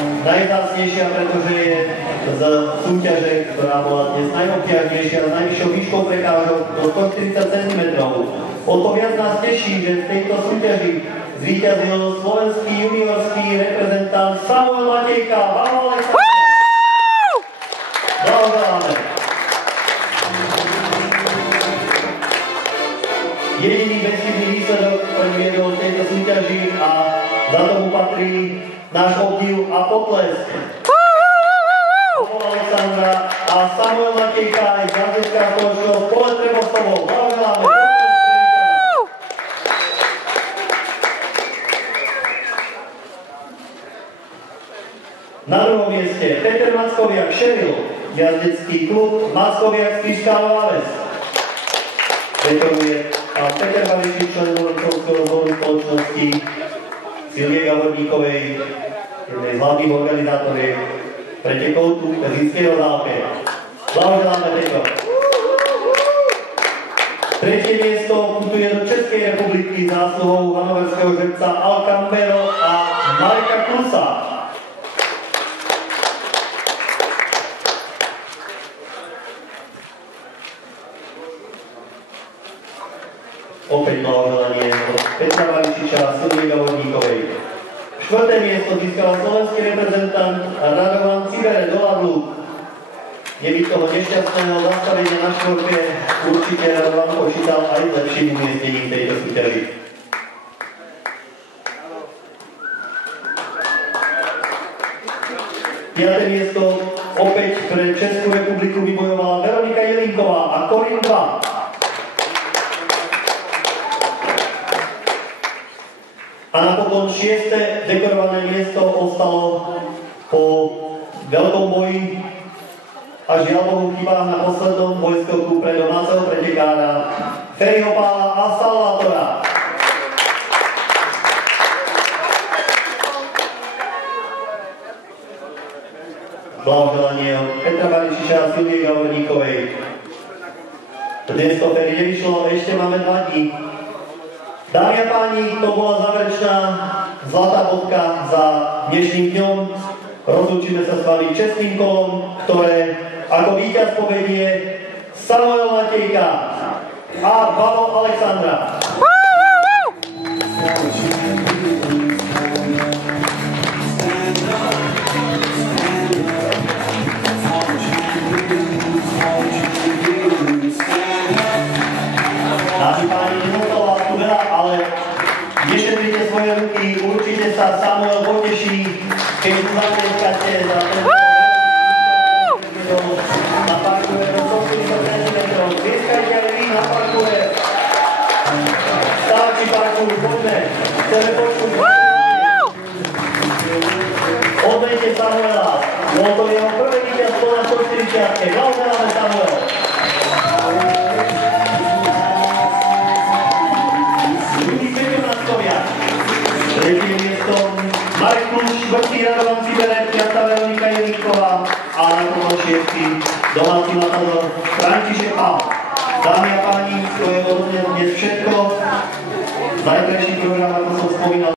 najvzácnejšia, pretože je z súťaže, ktorá bola dnes najobťažnejšia s najvyššou výškou prekážok do 140 cm. O to viac nás teší, že v tejto súťaži zvíťazil slovenský juniorský reprezentant Samuel Matejka. Vám Alexandra! Blahoželáme. Jediný bezchybný výsledok predviedol v tejto súťaži a za tomu patrí náš obdiv a potlesk. Alexandra a Samuel Matejka aj z jazdecká spoločnosť Pole Trebostovo. Blahoželáme. Na druhom mieste Peter Mackoviak Šeril, jazdecký klub Mackoviak Spišská Oves. Veteruje a Peter Babišič, člen Volenkovského zboru spoločnosti Silvie Gavorníkovej, jednej z hlavných organizátoriek pretekov tu v Zínskeho zápke. Blahoželáme Peťo. Tretie miesto putuje do Českej republiky zásluhou hanoverského žrebca Al Campero a Mareka Klusa. Opäť blahoželanie od Petra Babišiča a Silvie Gavorníkovej. Štvrté miesto získal slovenský reprezentant Radovan Cibere do Ladlu. Nebyť toho nešťastného zastavenia na štvorke, určite Radovan počítal aj s lepším umiestnením tejto súťaži. Piaté miesto opäť pre Českú republiku vybojovala Veronika Jelinková a Korin 2. A napokon šieste dekorované miesto ostalo po veľkom boji a žiaľbohu chybách na poslednom bojskoku pre domáceho pretekára Ferryho Pála a Salvatora. Blahoželanie od Petra Babišiča a Silvie Gavorníkovej. Dnes to Ferry nevyšlo, ešte máme 2 dní. Dámy a páni, to bola záverečná zlatá bodka za dnešným dňom. Rozlúčime sa s vami čestným kolom, ktoré ako víťaz povedie Samuel Matejka a Pavel Alexandra. Dámy a páni, ale nešetrite svoje ruky, určite sa Samuel poteší, keď zatleskate za tento na parkoure do 140 cm. Tlieskajte aj vy na parkoure. Stávací parkour, poďme, chceme počuť. Odmejte Samuela, bol to jeho prvé víťazstvo na 140. Blahoželáme Samuel. Tretie miesto Marek Kluš, štvrtý Radovan Cibere, piatá Veronika Jelinková a na konci šiestý domáci matador František Pál. Dámy a páni, to je od mňa dnes všetko. Zajtrajší program, ako som spomínal,